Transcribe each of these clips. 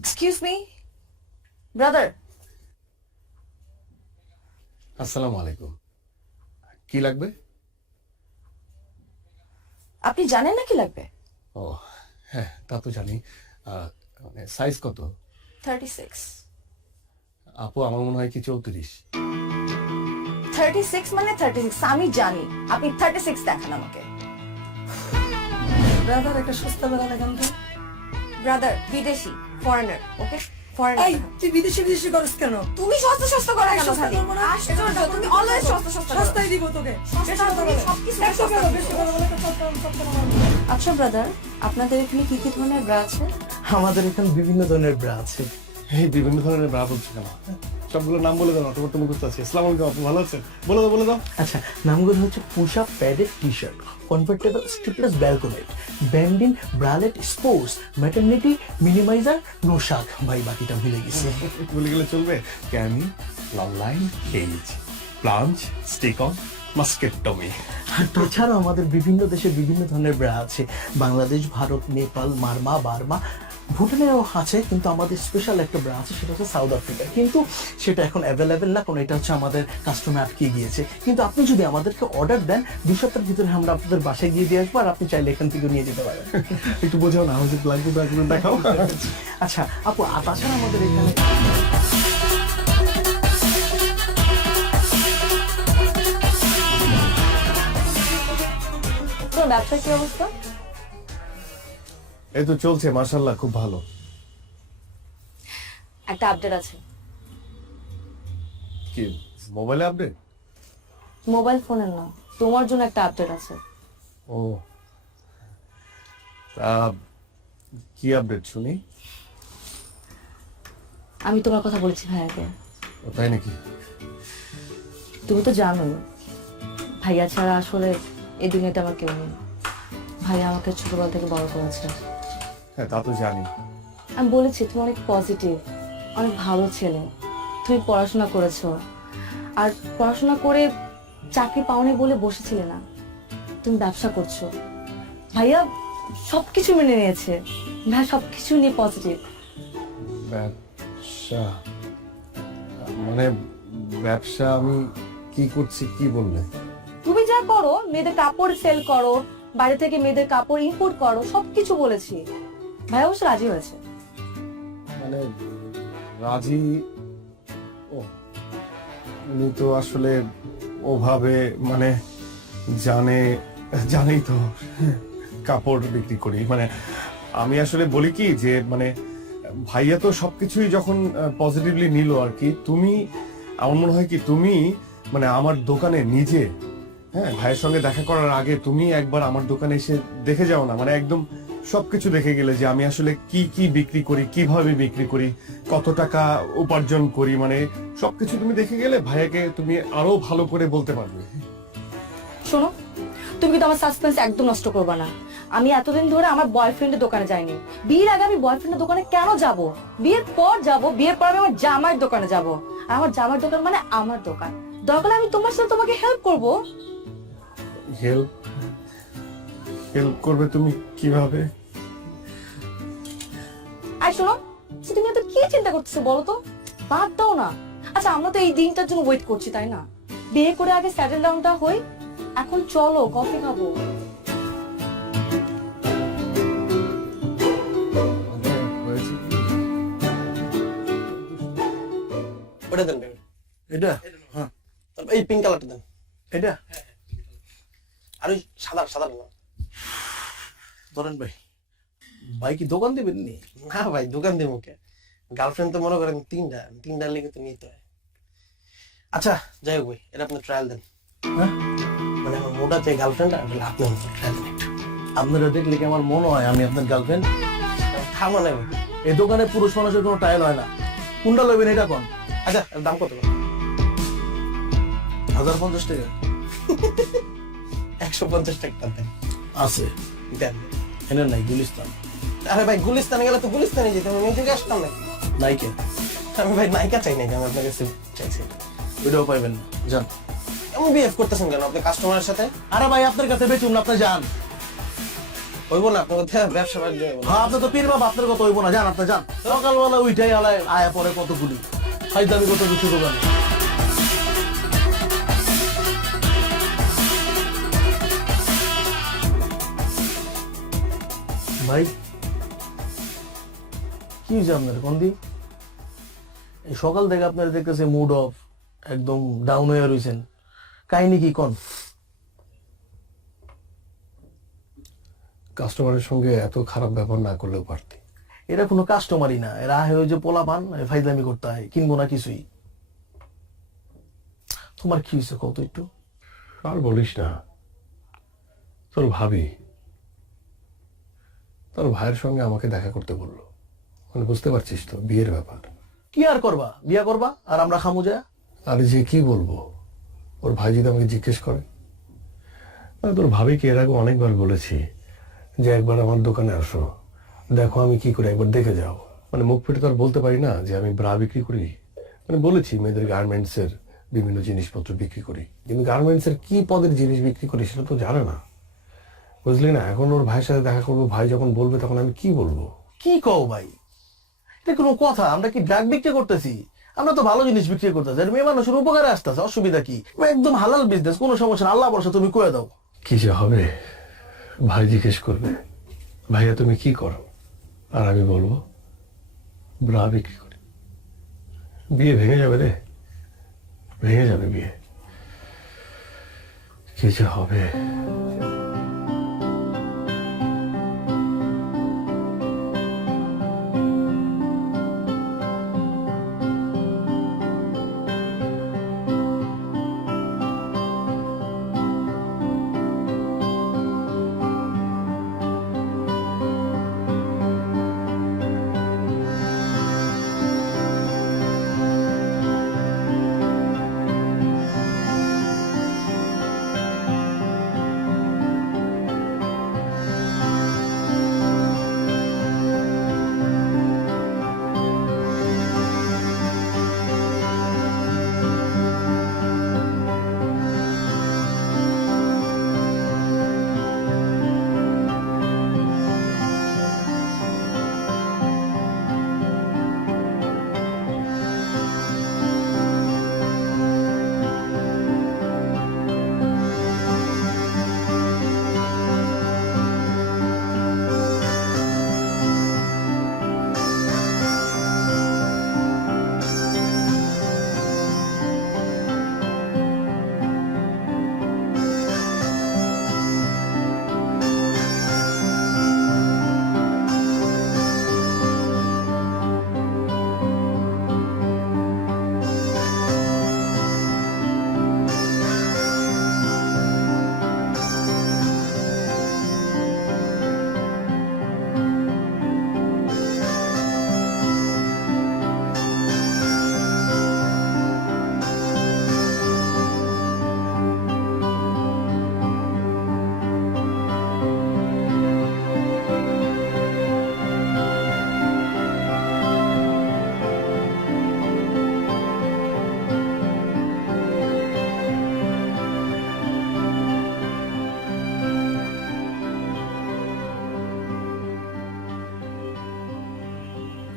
Excuse me brother. আসসালামু আলাইকুম। কি লাগবে? আপনি জানেন না কি লাগবে? ও হ্যাঁ, তা তো জানি। মানে সাইজ কত? 36। আপু আমার মনে হয় কি 34। 36 মানে 36, আমি জানি। আপনি 36 দেখান আমাকে। ব্রাদার একটা সস্তা বেলা দেখান তো। ব্রাদার বিদেশি, ফরেনার, ওকে? এই ফরেনার। তুই বিদেশি বিদেশি করস কেন? তুমি সস্তা সস্তা করে কেন সস্তা খালি? করবো না। আশ্চর্য, তুমি অলওয়েজ সস্তা সস্তা করো। সস্তাই দিব তোকে। সস্তা বেশি কথা তুমি বলে। সবকিছু একশো সস্তা টাকা, দিবো। বেশি কথা বলে তো সস্তা বলে। আচ্ছা ব্রাদার, আপনাদের এখানে কি কি ধরনের ব্রা আছে? আমাদের এখানে বিভিন্ন ধরনের ব্রা আছে। এই বিভিন্ন ধরনের ব্রা বলছি কেন? সবগুলো নাম বলে দাও, তোমার তো মুখস্থ আছে। আসসালামু আলাইকুম আপু, ভালো আছেন? বলে দাও। আচ্ছা, নামগুলো হচ্ছে push up padded T shirt, comfortable strapless balconette, ব্যান্ডিন ব্রালেট স্পোর্টস, ম্যাটারনিটি মিনিমাইজার, নোশাক। ভাই বাকিটা ভুলে গেছি। বলে গেলে চলবে। Cami, long line, cage, plunge, stick on, mastectomy. আর তাছাড়া আমাদের বিভিন্ন দেশে বিভিন্ন ধরনের ব্রা আছে। বাংলাদেশ, ভারত, নেপাল, মারমা, বার্মা, ভুটানেও আছে, কিন্তু আমাদের স্পেশাল একটা ব্রা আছে, সেটা হচ্ছে সাউথ আফ্রিকা। কিন্তু সেটা এখন অ্যাভেলেবেল না, কারণ এটা হচ্ছে আমাদের কাস্টমে আটকে গিয়েছে। কিন্তু আপনি যদি আমাদেরকে অর্ডার দেন, 2 সপ্তাহের ভিতরে আমরা আপনাদের বাসায় গিয়ে দিয়ে আসবো, আর আপনি চাইলে এখান থেকে নিয়ে যেতে পারেন। একটু বোঝাও না, আমাদের লাগবে ব্রাগুলো দেখাও। আচ্ছা আপু, আর তাছাড়া আমাদের এখানে তোর ব্যবসার কি অবস্থা? এই তো চলছে মাশাআল্লাহ, খুব ভালো। একটা আপডেট আছে। কি মোবাইলে আপডেট? মোবাইল ফোনের না, তোমার জন্য একটা আপডেট আছে। ও তা কি আপডেট শুনি? আমি তোমার কথা বলেছি ভাইয়াকে। ও তাই নাকি? তুমি তো জানোই ভাইয়া ছাড়া আসলে এই দুনিয়াতে আমার কেউ নেই। ভাইয়া আমাকে ছোটবেলা থেকে বড় করেছে। হ্যাঁ তা তো জানি। আমি বলেছি তুমি অনেক পজিটিভ, অনেক ভালো ছেলে। তুমি পড়াশোনা করেছো, আর পড়াশোনা করে চাকরি পাওনি বলে বসেছিলে না, তুমি ব্যবসা করছো। ভাইয়া সবকিছু মেনে নিয়েছে, ভাইয়া সবকিছু নিয়ে পজিটিভ। ব্যবসা মানে ব্যবসা আমি কি করছি কি বললে? তুমি যা করো, মেয়েদের কাপড় সেল করো, বাইরে থেকে মেয়েদের কাপড় ইম্পোর্ট করো, সবকিছু বলেছি। ভাইয়া অবশ্য রাজি হয়েছে। মানে রাজি? ও উনি তো আসলে ওভাবে মানে জানেই তো কাপড় বিক্রি করি। মানে আমি আসলে বলি কি যে মানে ভাইয়া তো সবকিছুই যখন পজিটিভলি নিল আর কি, তুমি আমার মনে হয় কি তুমি মানে আমার দোকানে নিজে, হ্যাঁ ভাইয়ের সঙ্গে দেখা করার আগে তুমি একবার আমার দোকানে এসে দেখে যাও না। মানে একদম সবকিছু দেখে গেলে যে আমি আসলে কি কি বিক্রি করি, কিভাবে বিক্রি করি, কত টাকা উপার্জন করি, মানে সবকিছু তুমি দেখে গেলে ভাইয়াকে তুমি আরো ভালো করে বলতে পারবে। শোনো, তুমি কিন্তু আমার সাসপেন্স একদম নষ্ট করবে না। আমি এতদিন ধরে আমার বয়ফ্রেন্ডের দোকানে যাইনি। বিয়ের আগে আমি বয়ফ্রেন্ডের দোকানে কেন যাব? বিয়ের পর যাব, বিয়ের পর আমি আমার জামাইয়ের দোকানে যাব। আর আমার জামাইয়ের দোকান মানে আমার দোকান। দরকার আমি তোমার সাথে তোমাকে হেল্প করব। হেল্প করবে তুমি কিভাবে? আর শোনো, তুমি এত কি চিন্তা করতেছো বলো তো? বাদ দাও না। আচ্ছা, আমরা তো এই দিনটার জন্য ওয়েট করছি, তাই না? বিয়ে করে আগে সেটেল ডাউনটা হই। এখন চলো কফি খাবো। ওটা দেন ভাই। এটা হ্যাঁ, তারপর এই পিঙ্ক কালারটা দেন। এটা আর ওই সাদা সাদা না। ধরেন ভাই। ভাই কি দোকান দিবেন নি? না ভাই, দোকান দিয়ে মুখে গার্লফ্রেন্ড তো মনে করেন তিনটা লেগে তো নিতে হয়। আচ্ছা যাই হোক ভাই, এটা আপনি ট্রায়াল দেন। হ্যাঁ, মানে আমার মোটা যে গার্লফ্রেন্ড আপনি ট্রায়াল দেন একটু। আপনারা দেখলে কি আমার মনে হয় আমি আপনার গার্লফ্রেন্ড? থামা নাই ভাই। এই দোকানে পুরুষ মানুষের কোনো ট্রায়াল হয় না। কোনটা লইবেন এটা কোন? আচ্ছা, এর দাম কত? 1050 টাকা 150 টাকা দেন। আছে। দেন। এনে নাই গুলিস্তান। আরে ভাই, গুলিস্তানে গেলে তো গুলিস্তানে যেতে হবে, আমি থেকে আসতাম নাকি? নাইকে আমি ভাই নায়িকা চাই নাকি, আমি আপনার কাছে চাইছি। ওইটাও পাইবেন না, যান। এমন বিহেভ করতেছেন কেন আপনি কাস্টমারের সাথে? আরে ভাই আপনার কাছে বেচুন না, আপনি যান। হইব না আপনার কথা, ব্যবসা বাণিজ্য হইব না। হ্যাঁ আপনি তো পীর বাবা, আপনার কথা হইব না, যান আপনি যান। সকালবেলা উইটাই আলায় আয়া পরে কতগুলি ফাইদামি কত কিছু দোকানে। ভাই কি হয়েছে আপনার কন্দি? এই সকাল থেকে আপনার দেখতেছে মুড অফ, একদম ডাউন হয়ে রয়েছেন, কাহিনী কি কন? কাস্টমারের সঙ্গে এত খারাপ ব্যবহার না করলেও পারতি। এরা কোনো কাস্টমারই না, এরা হয়ে যে পোলা পান ফাইদামি করতে হয়, কিনবো না কিছুই। তোমার কি হয়েছে কত একটু? আর বলিস না, তোর ভাবি তোর ভাইয়ের সঙ্গে আমাকে দেখা করতে বললো। মানে বুঝতে পারছিস তো, বিয়ের ব্যাপার। কি আর করবা, বিয়া করবা আর আমরা খামু যায়। আরে যে কি বলবো, ওর ভাই যদি আমাকে জিজ্ঞেস করে। তোর ভাবিকে এর আগে অনেকবার বলেছি যে একবার আমার দোকানে আসো, দেখো আমি কি করি, একবার দেখে যাও। মানে মুখ ফিটে তো আর বলতে পারি না যে আমি ব্রা বিক্রি করি। মানে বলেছি মেয়েদের গার্মেন্টস এর বিভিন্ন জিনিসপত্র বিক্রি করি, কিন্তু গার্মেন্টস এর কি পদের জিনিস বিক্রি করি সেটা তো জানে না, বুঝলি না। এখন ওর ভাইয়ের সাথে দেখা করবো, ভাই যখন বলবে তখন আমি কি বলবো? কি কও ভাই, এটা কোনো কথা? আমরা কি ড্রাগ বিক্রি করতেছি? আমরা তো ভালো জিনিস বিক্রি করতেছি, আর মেয়ে মানুষের উপকারে আসতেছে, অসুবিধা কি? একদম হালাল বিজনেস, কোনো সমস্যা না, আল্লাহ বর্ষা তুমি কয়ে দাও। কি যে হবে, ভাই জিজ্ঞেস করবে ভাইয়া তুমি কি করো, আর আমি বলবো ব্রা বিক্রি করি। বিয়ে ভেঙে যাবে রে, ভেঙে যাবে বিয়ে। কি যে হবে।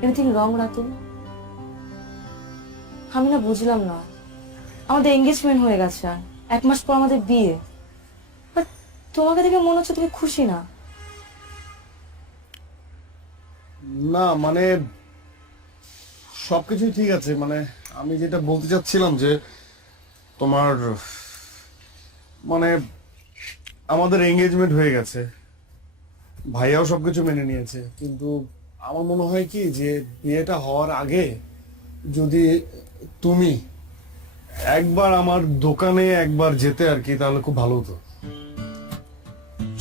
Anything wrong Ratul? আমি না বুঝলাম না, আমাদের এঙ্গেজমেন্ট হয়ে গেছে, 1 মাস পর আমাদের বিয়ে, বাট তোমাকে দেখে মনে হচ্ছে তুমি খুশি না। না মানে সবকিছুই ঠিক আছে, মানে আমি যেটা বলতে চাচ্ছিলাম যে তোমার মানে আমাদের এঙ্গেজমেন্ট হয়ে গেছে, ভাইয়াও সবকিছু মেনে নিয়েছে, কিন্তু আমার মনে হয় কি যে বিয়েটা হওয়ার আগে যদি তুমি একবার আমার দোকানে একবার যেতে আর কি, তাহলে খুব ভালো হতো।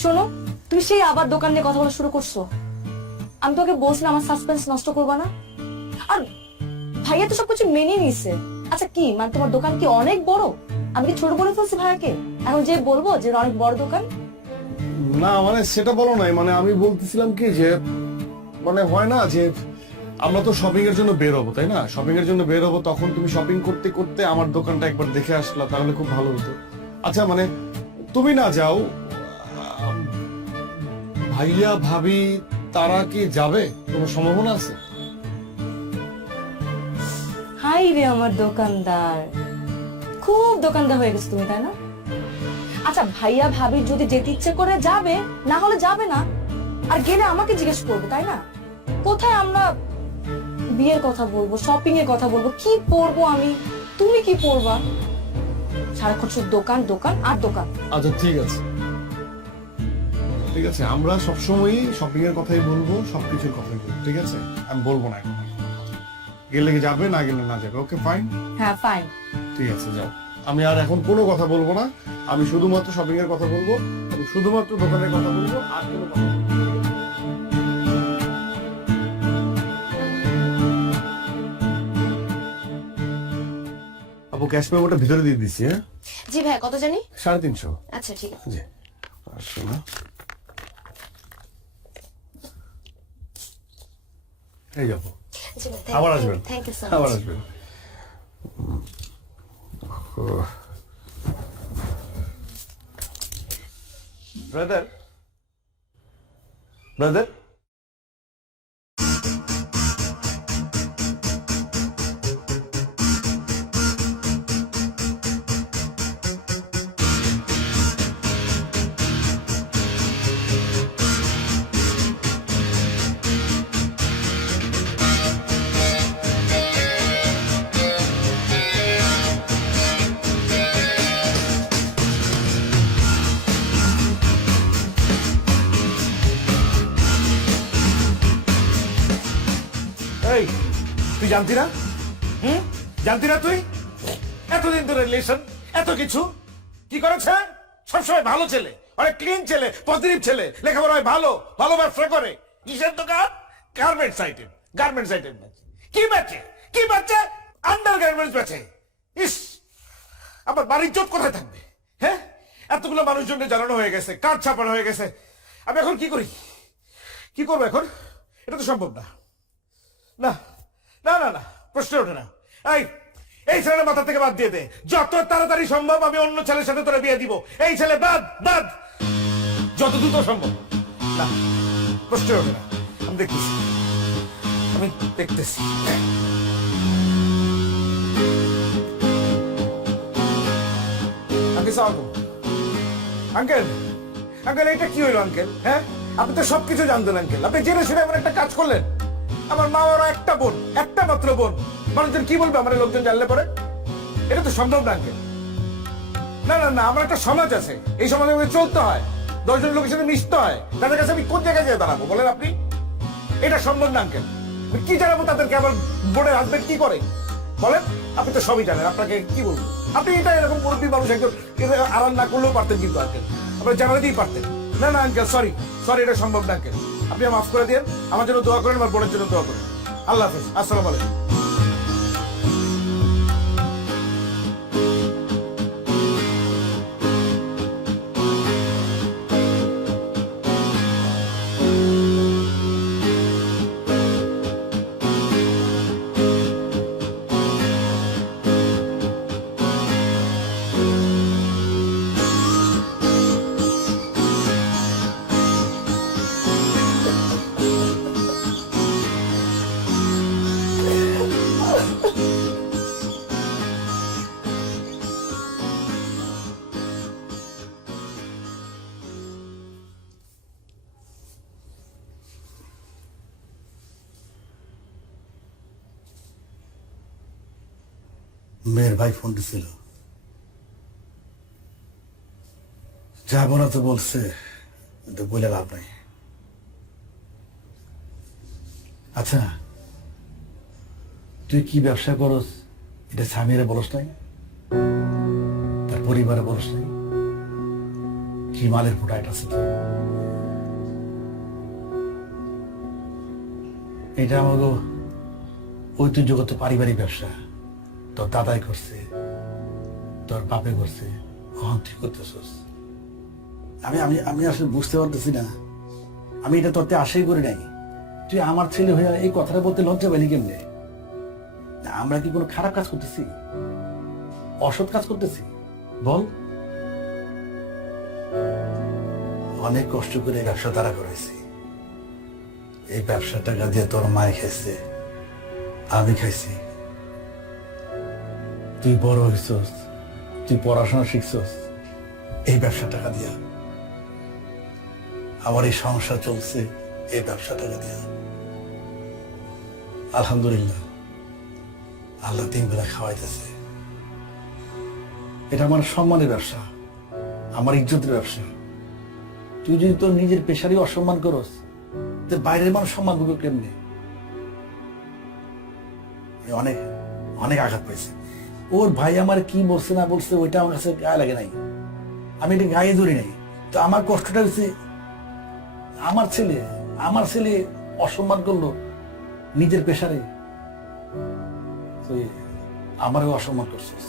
শোনো, তুমি সেই আবার দোকান নিয়ে কথা বলা শুরু করছো। আমি তোকে বলছিলাম আমার সাসপেন্স নষ্ট করবা না, আর ভাইয়া তো সবকিছু মেনে নিছে। আচ্ছা কি মানে তোমার দোকান কি অনেক বড়? আমি কি ছোট বলে ফেলছি ভাইয়াকে? এখন যে বলবো যে অনেক বড় দোকান? না মানে সেটা বলো নাই, মানে আমি বলতেছিলাম কি যে মানে হয় না যে আমরা তো শপিং এর জন্য বের হবো, তাই না? শপিং এর জন্য বের হবো, তখন তুমি শপিং করতে করতে আমার দোকানটা একবার দেখে আসলা, তাহলে খুব ভালো হতো। আচ্ছা মানে তুমি না যাও, ভাইয়া ভাবি তারা কি যাবে, কোনো সম্ভাবনা আছে? হাই রে আমার দোকানদার, খুব দোকানদার হয়ে গেছে তুমি, তাই না? আচ্ছা ভাইয়া ভাবির যদি যেতে ইচ্ছে করে যাবে, না হলে যাবে না। আর গেলে আমাকে জিজ্ঞেস করবে, তাই না? কোথায় আমরা বিয়ের কথা বলবো, শপিং এর কথা বলবো, কি পরবো আমি, তুমি কি পরবা? সারাক্ষণ শুধু দোকান দোকান আর দোকান। আচ্ছা ঠিক আছে, ঠিক আছে, আমরা সবসময়ই শপিং এর কথাই বলবো, সবকিছুর কথাই বলবো, ঠিক আছে? আমি বলবো না এখন, গেলে কি যাবে, না গেলে না যাবে। ওকে ফাইন, হ্যাঁ ফাইন। ঠিক আছে, যাও। আমি আর এখন কোনো কথা বলবো না, আমি শুধুমাত্র শপিং এর কথা বলবো এবং শুধুমাত্র দোকানের কথা বলবো, আর কোনো কথা বলবো না। আপু ক্যাশ মেমোটা ভিতরে দিয়ে দিচ্ছি। হ্যাঁ, জি ভাই, কত জানি? 350। আচ্ছা ঠিক আছে। জি, আসো না, এই যাবো, জি ভাই, আবার আসবেন, থ্যাংক ইউ সো আবার মাচ। আসবেন। ব্রাদার, ব্রাদার, এই তুই জানতি না? জানতি না তুই? এতদিন ধরে রিলেশন, এত কিছু কি করেছে? সবসময় ভালো ছেলে, অনেক ক্লিন ছেলে, পজিটিভ ছেলে, লেখাপড়ায় ভালো, ভালো ব্যবসা করে। কিসের দোকান? গার্মেন্টস আইটেম, গার্মেন্টস আইটেম বেচে। কি বেচে? কি বেচে? আন্ডার গার্মেন্টস বেচে। ইস, আবার বাড়ির চোট কোথায় থাকবে? হ্যাঁ, এতগুলো মানুষজনকে জানানো হয়ে গেছে, কার্ড ছাপানো হয়ে গেছে। আমি এখন কি করি? কি করবো এখন? এটা তো সম্ভব না। না না না না, প্রশ্ন ওঠে না। এই ছেলের মাথা থেকে বাদ দিয়ে দে, যত তাড়াতাড়ি সম্ভব আমি অন্য ছেলের সাথে তোরা বিয়ে দিব। এই ছেলে বাদ, বাদ, যত দ্রুত সম্ভব। না, প্রশ্ন ওঠে না। আমি দেখতেছি, আমি দেখতেছি। আঙ্কেল, আঙ্কেল এটা কি হইল আঙ্কেল? হ্যাঁ, আপনি তো সবকিছু জানতেন আঙ্কেল, আপনি জেনে শুনে এমন একটা কাজ করলেন। আমার মা ওরা একটা বোন, একটা মাত্র বোন, মানুষজন কি বলবে আমার লোকজন জানলে পরে? এটা তো সম্ভব না আঙ্কেল। না না না, আমার একটা সমাজ আছে, এই সমাজে আমাকে চলতে হয়, 10 জন লোকের সাথে মিশতে হয়, তাদের কাছে আমি কোন জায়গায় যেয়ে দাঁড়াবো বলেন আপনি? এটা সম্ভব না আঙ্কেল। কি জানাবো তাদেরকে আমার বোনের হাজবেন্ড কি করে বলেন? আপনি তো সবই জানেন, আপনাকে কি বলবো? আপনি এটা এরকম মুরব্বী মানুষ একজন আড়াল না করলেও পারতেন কিন্তু আঙ্কেল, আপনার জানাতেই পারতেন। না না আঙ্কেল, সরি সরি, এটা সম্ভব না আঙ্কেল। আপনি মাফ করে দিন, আমার জন্য দোয়া করেন, আমার বোনের জন্য দোয়া করেন। আল্লাহ হাফেজ, আসসালামু আলাইকুম। মেয়ের ভাই ফোন দিছিল, যাবো না তো বলছে, কিন্তু বলে লাভ নাই। আচ্ছা, তুই কি ব্যবসা করস এটা স্বামীরে বলস নাই, তার পরিবারে বলস নাই? কি মালের ফুটাইট আছে তো? এটা আমাকে ঐতিহ্যগত পারিবারিক ব্যবসা। তোর দাদাই করছে, তোর বাপে করছে, কখন তুই করতেছস? আমি আমি আমি আসলে বুঝতে পারতেছি না, আমি এটা তোরতে আশাই করি নাই। তুই আমার ছেলে হয়ে এই কথাটা বলতে লজ্জা পেলি কেমনে? আমরা কি কোনো খারাপ কাজ করতেছি, অসৎ কাজ করতেছি বল? ও অনেক কষ্ট করে এই ব্যবসা দাঁড়া করাইছি। এই ব্যবসা টাকা দিয়ে তোর মায় খাইছে, আমি খাইছি। তুই বড় হইছস, তুই পড়াশোনা শিখছস এই ব্যবসা টাকা দিয়া। আমার এই সংসার চলছে এই ব্যবসা টাকা দিয়া। আলহামদুলিল্লাহ, আল্লাহ 3 বেলা খাওয়াইতেছে। এটা আমার সম্মানের ব্যবসা, আমার ইজ্জতের ব্যবসা। তুই যদি তোর নিজের পেশারই অসম্মান করস, তো বাইরের মানুষ সম্মান করবে কেমনি? আমি অনেক অনেক আঘাত পাইছি। ওর ভাই আমার কি বলছে না বলছে ওইটা আমার কাছে গায়ে লাগে নাই, আমি এটা গায়ে ধরি নাই। তো আমার কষ্টটা হচ্ছে আমার ছেলে অসম্মান করলো নিজের পেশারে, তুই আমারও অসম্মান করছিস।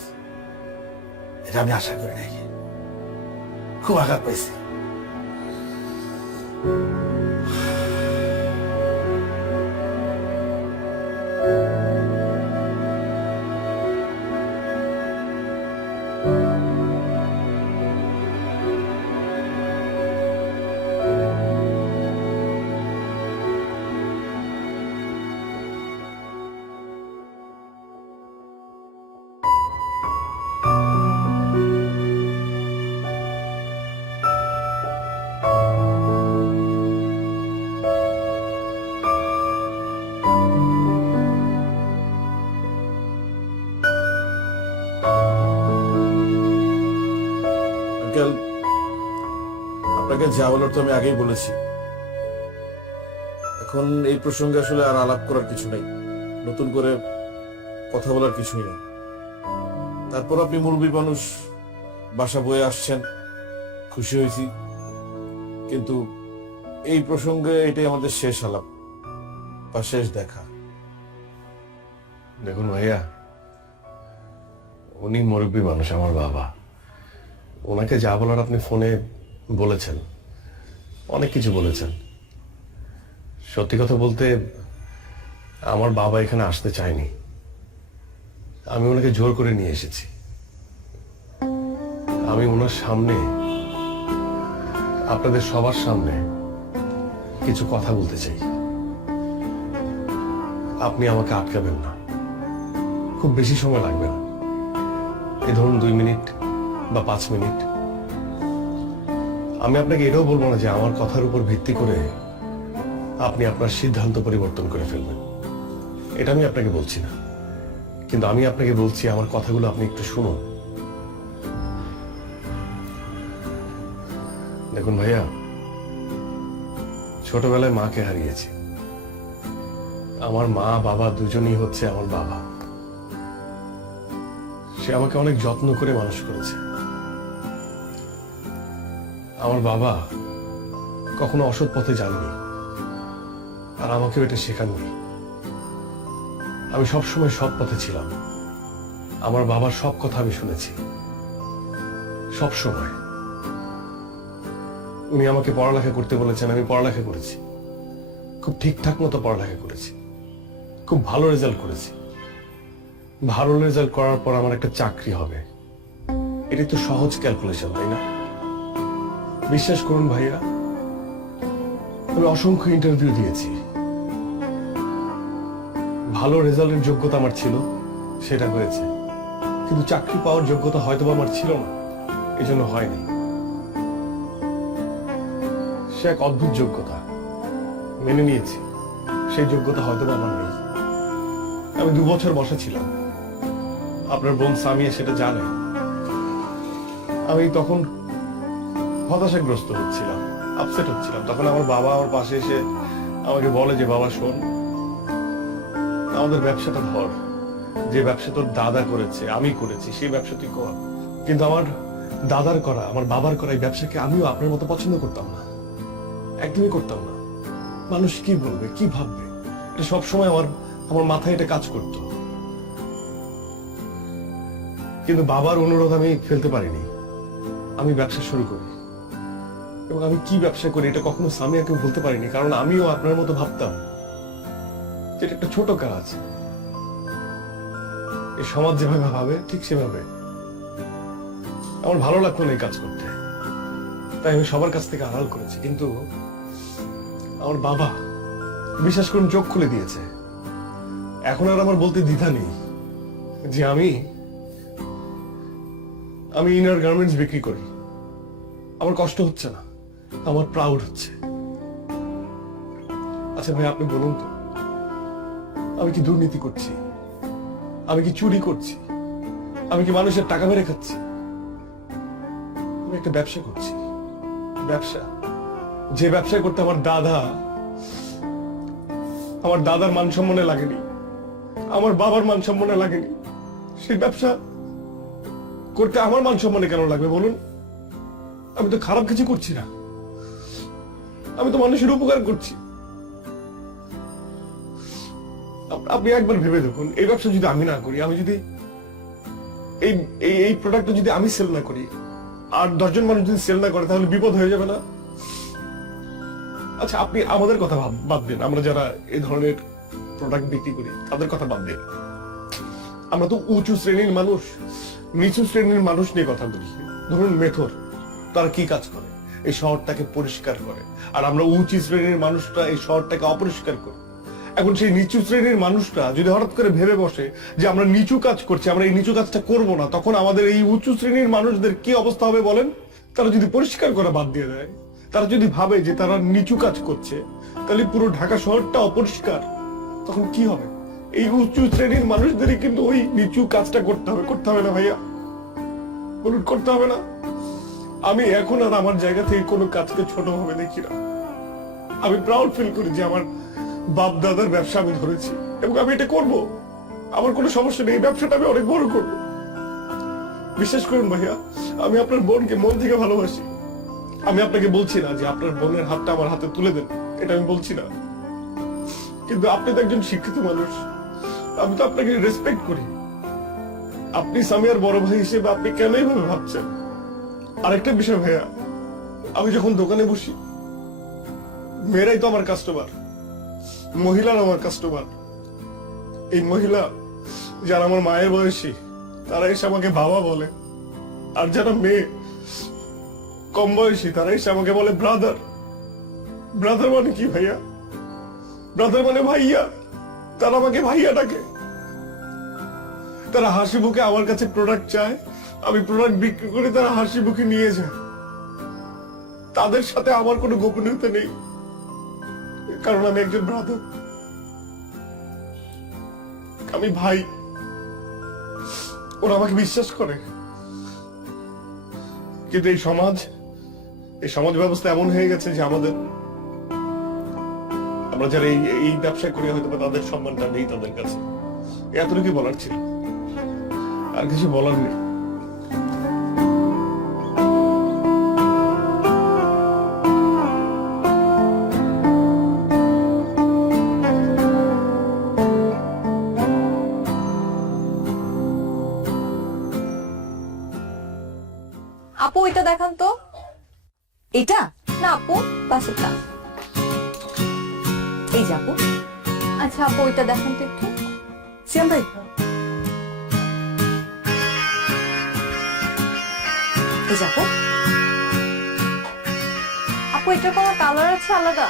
এটা আমি আশা করি নাই, খুব আঘাত পাইছি। আঙ্কেল, আপনাকে যা বলার তো আমি আগেই বলেছি। এখন এই প্রসঙ্গে আসলে আর আলাপ করার কিছু নেই, নতুন করে কথা বলার কিছুই নেই। তারপর আপনি মুরব্বী মানুষ, বাসা বয়ে আসছেন, খুশি হয়েছি। কিন্তু এই প্রসঙ্গে এটাই আমাদের শেষ আলাপ বা শেষ দেখা। দেখুন ভাইয়া, উনি মুরব্বী মানুষ, আমার বাবা। ওনাকে যা বলার আপনি ফোনে বলেছেন, অনেক কিছু বলেছেন। সত্যি কথা বলতে আমার বাবা এখানে আসতে চায়নি, আমি ওনাকে জোর করে নিয়ে এসেছি। আমি ওনার সামনে, আপনাদের সবার সামনে কিছু কথা বলতে চাই। আপনি আমাকে আটকাবেন না, খুব বেশি সময় লাগবে না, এই ধরুন 2 মিনিট বা 5 মিনিট। আমি আপনাকে এটাও বলবো না যে আমার কথার উপর ভিত্তি করে আপনি আপনার সিদ্ধান্ত পরিবর্তন করে ফেলবেন, এটা আমি আপনাকে বলছি না। কিন্তু আমি আপনাকে বলছি, আমার কথাগুলো আপনি একটু শুনুন। দেখুন ভাইয়া, ছোটবেলায় মাকে হারিয়েছি। আমার মা বাবা দুজনেই হচ্ছে আমার বাবা। সে আমাকে অনেক যত্ন করে মানুষ করেছে। আমার বাবা কখনো অসৎ পথে যাননি, আর আমাকেও এটা শেখাননি। আমি সবসময় সৎ পথে ছিলাম। আমার বাবার সব কথা আমি শুনেছি, সব সময়। উনি আমাকে পড়ালেখা করতে বলেছেন, আমি পড়ালেখা করেছি, খুব ঠিকঠাক মতো পড়ালেখা করেছি, খুব ভালো রেজাল্ট করেছি। ভালো রেজাল্ট করার পর আমার একটা চাকরি হবে, এটি তো সহজ ক্যালকুলেশন, তাই না? বিশ্বাস করুন ভাইয়া, আমি অসংখ্য ইন্টারভিউ দিয়েছি। ভালো রেজাল্টের যোগ্যতা আমার ছিল, সেটা হয়েছে। কিন্তু চাকরি পাওয়ার যোগ্যতা হয়তো আমার ছিল না, এই জন্য হয়নি। সে এক অদ্ভুত যোগ্যতা, মেনে নিয়েছি। সেই যোগ্যতা হয়তো আমার নেই। আমি 2 বছর বসা ছিলাম, আপনার বোন সামিয়া সেটা জানে। আমি তখন হতাশাগ্রস্ত হচ্ছিলাম, আপসেট হচ্ছিলাম। তখন আমার বাবা আমার পাশে এসে আমাকে বলে যে, বাবা শোন, আমাদের ব্যবসাটা ধর, যে ব্যবসা তোর দাদা করেছে, আমি করেছি, সেই ব্যবসা তুই কর। কিন্তু আমার দাদার করা, আমার বাবার করা এই ব্যবসাকে আমিও আপনার মতো পছন্দ করতাম না, একদমই করতাম না। মানুষ কি বলবে, কি ভাববে, এটা সবসময় আমার মাথায় এটা কাজ করতো। কিন্তু বাবার অনুরোধ আমি ফেলতে পারিনি, আমি ব্যবসা শুরু করি। এবং আমি কি ব্যবসা করি এটা কখনো সামিয়াকে বলতে পারিনি, কারণ আমিও আপনার মতো ভাবতাম যেটা একটা ছোট কাজ। এই সমাজ যেভাবে ভাবে ঠিক সেভাবে। আমার ভালো লাগতো না এই কাজ করতে। তাই আমি সবার কাছ থেকে আড়াল করেছি, কিন্তু আমার বাবা বিশ্বাস করুন চোখ খুলে দিয়েছে। এখন আর আমার বলতে দ্বিধা নেই যে আমি ইনার গার্মেন্টস বিক্রি করি। আমার কষ্ট হচ্ছে না, আমার প্রাউড হচ্ছে। আচ্ছা ভাই, আপনি বলুন তো, আমি কি দুর্নীতি করছি? আমি কি চুরি করছি? আমি কি মানুষের টাকা মেরে খাচ্ছি? আমি একটা ব্যবসা করছি, ব্যবসা, যে ব্যবসা করতে আমার দাদার মান সম্মানে লাগেনি, আমার বাবার মান সম্মানে লাগেনি, সেই ব্যবসা করতে আমার মান সম্মানে কেন লাগবে বলুন? আমি তো খারাপ কিছু করছি না, আমি তো মানুষের উপকার করছি। আপনি একবার ভেবে দেখুন, এই ব্যবসা যদি আমি না করি, আমি যদি এই প্রোডাক্টটা যদি আমি সেল না করি, আর 10 জন মানুষ যদি সেল না করে, তাহলে বিপদ হয়ে যাবে না? আচ্ছা, আপনি আমাদের কথা বাদ দিন, আমরা যারা এই ধরনের প্রোডাক্ট বিক্রি করি তাদের কথা বাদ দিন। আমরা তো উঁচু শ্রেণীর মানুষ, নিচু শ্রেণীর মানুষ নিয়ে কথা বলি। ধরুন মেথর, তারা কি কাজ করে? এই শহরটাকে পরিষ্কার করে। আর আমরা উঁচু শ্রেণীর মানুষটা এই শহরটাকে অপরিষ্কার করি। এখন সেই নিচু শ্রেণীর মানুষটা যদি হঠাৎ করে ভেবে বসে যে আমরা নিচু কাজ করছি, আমরা এই নিচু কাজটা করব না, তখন আমাদের এই উঁচু শ্রেণীর মানুষদের কি অবস্থা হবে বলেন? তারা যদি পরিষ্কার করা বাদ দিয়ে দেয়, তারা যদি ভাবে যে তারা নিচু কাজ করছে, তাহলে পুরো ঢাকা শহরটা অপরিষ্কার, তখন কি হবে? এই উঁচু শ্রেণীর মানুষদেরই কিন্তু ওই নিচু কাজটা করতে হবে না ভাইয়া? বলুন, করতে হবে না? আমি এখন আর আমার জায়গা থেকে কোনো কাজকে ছোট ভাবে দেখি না। আমি প্রাউড ফিল করি যে আমার বাপ দাদার ব্যবসা আমি ধরেছি, এবং আমি এটা করব। আমার কোনো সমস্যা নেই, এই ব্যবসাটা আমি অনেক বড় করব। বিশ্বাস করুন ভাইয়া, আমি আপনার বোনকে মন থেকে ভালোবাসি। আমি আপনাকে বলছি না যে আপনার বোনের হাতটা আমার হাতে তুলে দেন, এটা আমি বলছি না। কিন্তু আপনি তো একজন শিক্ষিত মানুষ, আমি তো আপনাকে রেসপেক্ট করি। আপনি সামিয়ার বড় ভাই হিসেবে আপনি কেন এইভাবে ভাবছেন? আরেকটা বিষয় ভাইয়া, আমি যখন দোকানে বসি, মেয়েরাই তো আমার কাস্টমার, মহিলারা আমার কাস্টমার। এই মহিলা যারা আমার মায়ের বয়সী, তারা এসে আমাকে বাবা বলে। আর যারা মেয়ে কম বয়সী, তারা এসে আমাকে বলে ব্রাদার। ব্রাদার মানে কি ভাইয়া? ব্রাদার মানে ভাইয়া। তারা আমাকে ভাইয়া ডাকে। তারা হাসি মুখে আমার কাছে প্রোডাক্ট চায়, আমি প্রোডাক্ট বিক্রি করে তারা হাসি মুখে নিয়ে যায়। তাদের সাথে আমার কোনো গোপনীয়তা নেই, কারণ আমি একজন ব্রাদার, আমি ভাই। ওরা আমাকে বিশ্বাস করে। কিন্তু এই সমাজ ব্যবস্থা এমন হয়ে গেছে যে আমরা যারা এই ব্যবসা করি, হয়তো তাদের সম্মানটা নেই তাদের কাছে। এতটুকু বলার ছিল, আর কিছু বলার নেই। আপু এটা দেখান তো। এটা না আপু, পাশেরটা। এই যে আপু। আচ্ছা আপু এটা দেখান তো একটু। সিয়াম ভাই, এই যে আপু। আপু এটার কোনো কালার আছে আলাদা?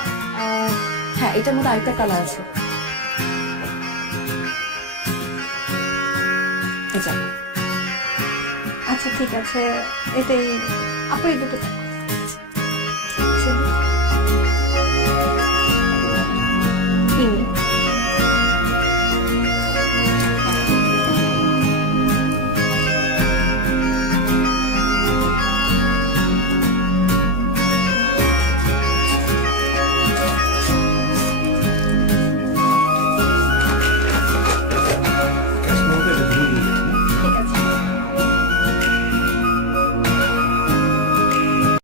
হ্যাঁ, এটার মধ্যে আরেকটা কালার আছে। এই যে আপু। আচ্ছা ঠিক আছে, এটাই আপু, এই দুটো